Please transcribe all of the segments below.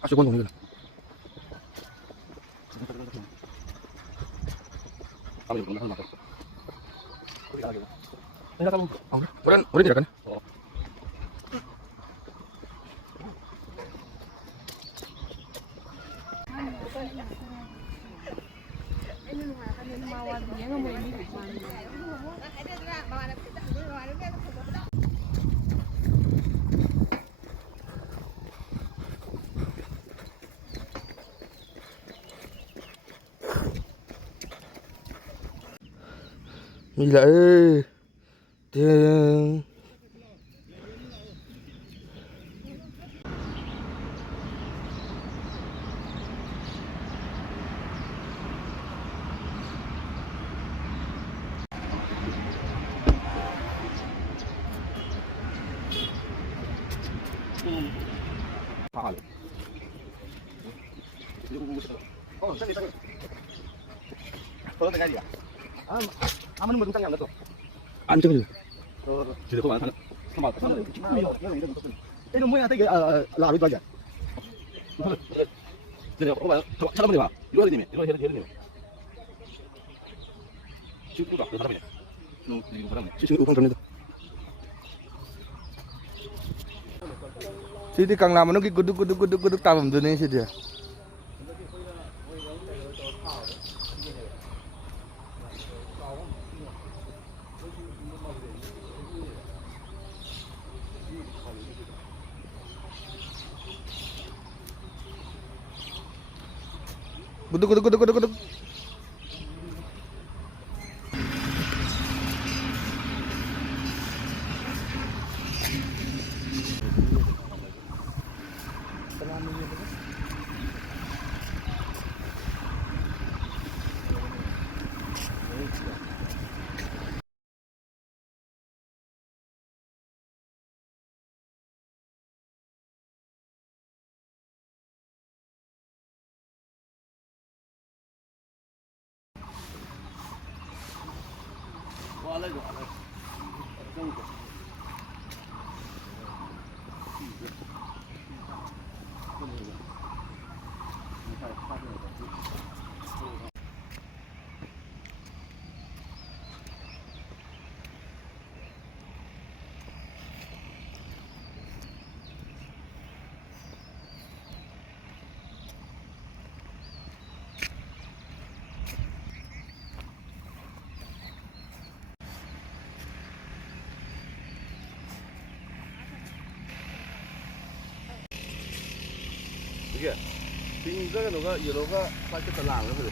아주 건동이다. 오랜 일할까네. Mila ơi. Tiếng ăn chưa được. Chỉ được không ăn không bảo cái nó mới ăn cái là đi bao giờ giờ có bạn 찾아보면 돼 봐. 이거 해야 되네. 이거 해야 되네. 지금 또 나. 사람이네. 너 이거 사람. Chị uống trong đây. Chị thì càng làm mà nó cái cút tao làm từ này chị. Guduk. 이게 빙자가 너가 여러가 빨리 달라는 거래.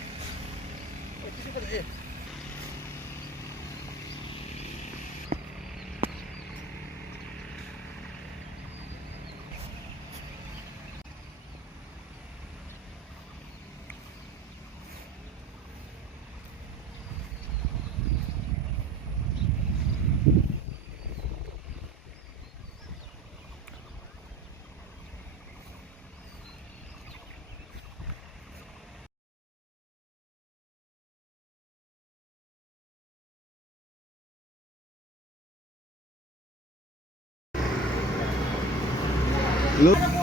Nước